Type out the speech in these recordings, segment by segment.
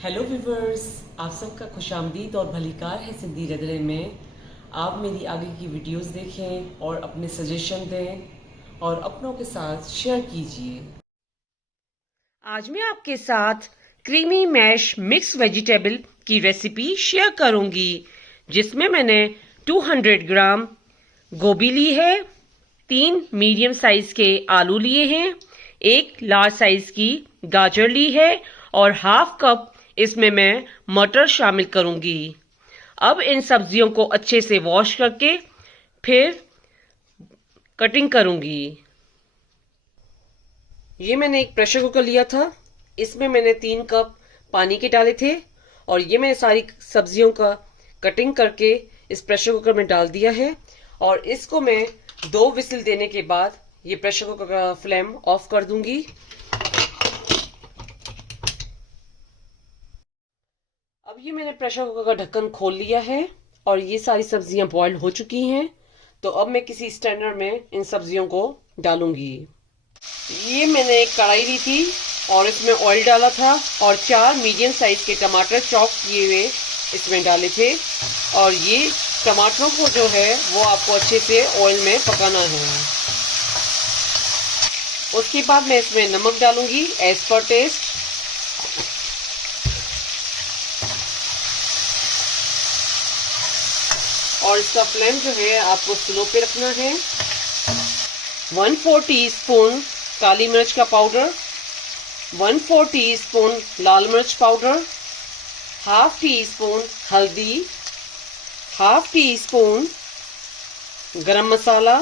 Hello viewers, आप सबका खुशामदीद और भलीकार है सिंधी रगड़े में। आप मेरी आगे की वीडियोस देखें और अपने सजेशन दें और अपनों के साथ शेयर कीजिए। आज मैं आपके साथ क्रीमी मैश मिक्स वेजिटेबल की रेसिपी शेयर करूंगी, जिसमें मैंने 200 ग्राम गोभी ली है, 3 मीडियम साइज के आलू लिए हैं, एक लार्ज साइज की गाजर ली है और हाफ कप इसमें मैं मटर शामिल करूंगी। अब इन सब्जियों को अच्छे से वॉश करके फिर कटिंग करूंगी। ये मैंने एक प्रेशर कुकर लिया था, इसमें मैंने 3 कप पानी के डाले थे और ये मैंने सारी सब्जियों का कटिंग करके इस प्रेशर कुकर में डाल दिया है और इसको मैं 2 विसिल देने के बाद ये प्रेशर कुकर का फ्लेम ऑफ कर दूंगी। अब ये मैंने प्रेशर कुकर का ढक्कन खोल लिया है और ये सारी सब्जियां बॉईल हो चुकी हैं। तो अब मैं किसी स्टैंडर में इन सब्जियों को डालूंगी। ये मैंने एक कढ़ाई ली थी और इसमें ऑयल डाला था और 4 मीडियम साइज के टमाटर चॉप किए हुए इसमें डाले थे और ये टमाटरों को जो है वो आपको अच्छे से ऑयल में पकाना है। उसके बाद मैं इसमें नमक डालूंगी एज पर टेस्ट। और इसका फ्लेम जो है आपको स्लो पे रखना है। 1/4 टीस्पून काली मिर्च का पाउडर, 1/4 टीस्पून लाल मिर्च पाउडर, हाफ टी स्पून हल्दी, हाफ टी स्पून गरम मसाला।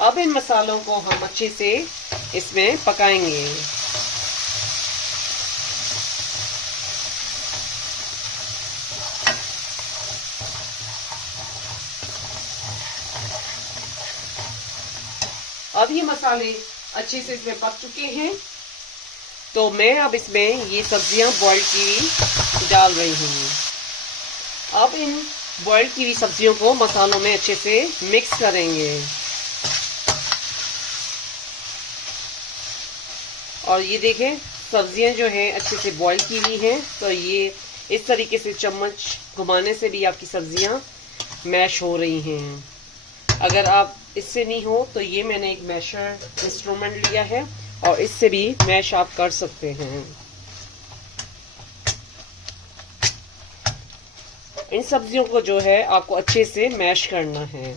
अब इन मसालों को हम अच्छे से इसमें पकाएंगे। अब ये मसाले अच्छे से इसमें पक चुके हैं, तो मैं अब इसमें ये सब्जियां बॉईल की हुई डाल रही हूँ। अब इन बॉईल की हुई सब्जियों को मसालों में अच्छे से मिक्स करेंगे और ये देखें सब्जियां जो हैं अच्छे से बॉईल की हुई हैं। तो ये इस तरीके से चम्मच घुमाने से भी आपकी सब्जियां मैश हो रही हैं। अगर आप इससे नहीं हो तो ये मैंने एक मैशर इंस्ट्रूमेंट लिया है और इससे भी मैश आप कर सकते हैं। इन सब्जियों को जो है आपको अच्छे से मैश करना है।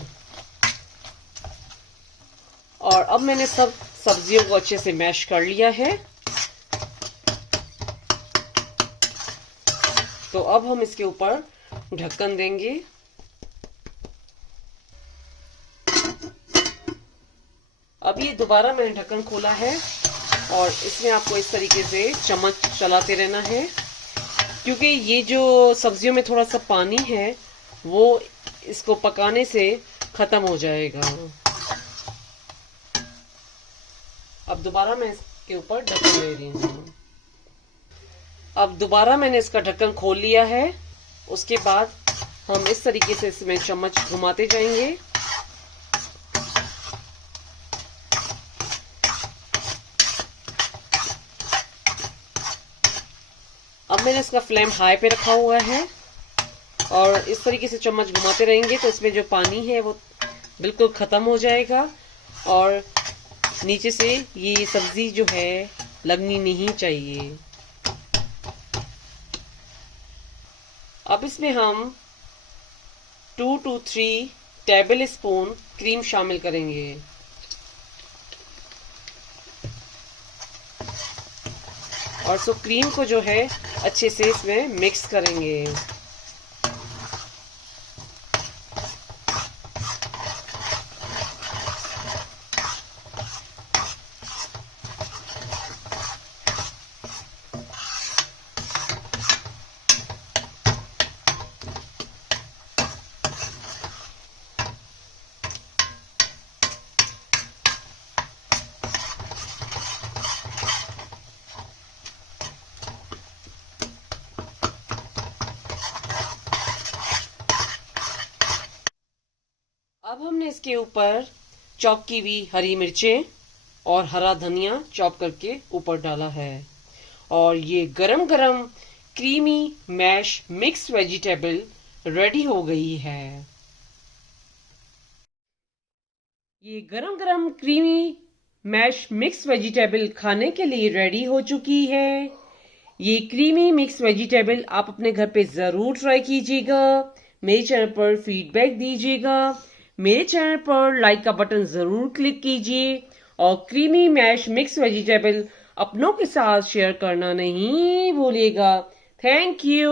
और अब मैंने सब सब्जियों को अच्छे से मैश कर लिया है। तो अब हम इसके ऊपर ढक्कन देंगे। अब ये दोबारा मैंने ढक्कन खोला है और इसमें आपको इस तरीके से चम्मच चलाते रहना है, क्योंकि ये जो सब्जियों में थोड़ा सा पानी है वो इसको पकाने से खत्म हो जाएगा। अब दोबारा मैं इसके ऊपर ढक्कन दे रही हूँ। अब दोबारा मैंने इसका ढक्कन खोल लिया है। उसके बाद हम इस तरीके से इसमें चम्मच घुमाते जाएंगे। अब मैंने इसका फ्लेम हाई पे रखा हुआ है और इस तरीके से चम्मच घुमाते रहेंगे तो इसमें जो पानी है वो बिल्कुल ख़त्म हो जाएगा और नीचे से ये सब्जी जो है लगनी नहीं चाहिए। अब इसमें हम 2 to 3 टेबल स्पून क्रीम शामिल करेंगे और सो क्रीम को जो है अच्छे से इसमें मिक्स करेंगे। अब हमने इसके ऊपर चॉप की हुई हरी मिर्चें और हरा धनिया चॉप करके ऊपर डाला है और ये गरम गरम creamy mash mix vegetable ready हो गई है। ये गरम गरम क्रीमी मैश मिक्स वेजिटेबल खाने के लिए रेडी हो चुकी है। ये क्रीमी मिक्स वेजिटेबल आप अपने घर पे ज़रूर ट्राई कीजिएगा। मेरे चैनल पर फीडबैक दीजिएगा। मेरे चैनल पर लाइक का बटन ज़रूर क्लिक कीजिए और क्रीमी मैश मिक्स वेजिटेबल अपनों के साथ शेयर करना नहीं भूलिएगा। Thank you.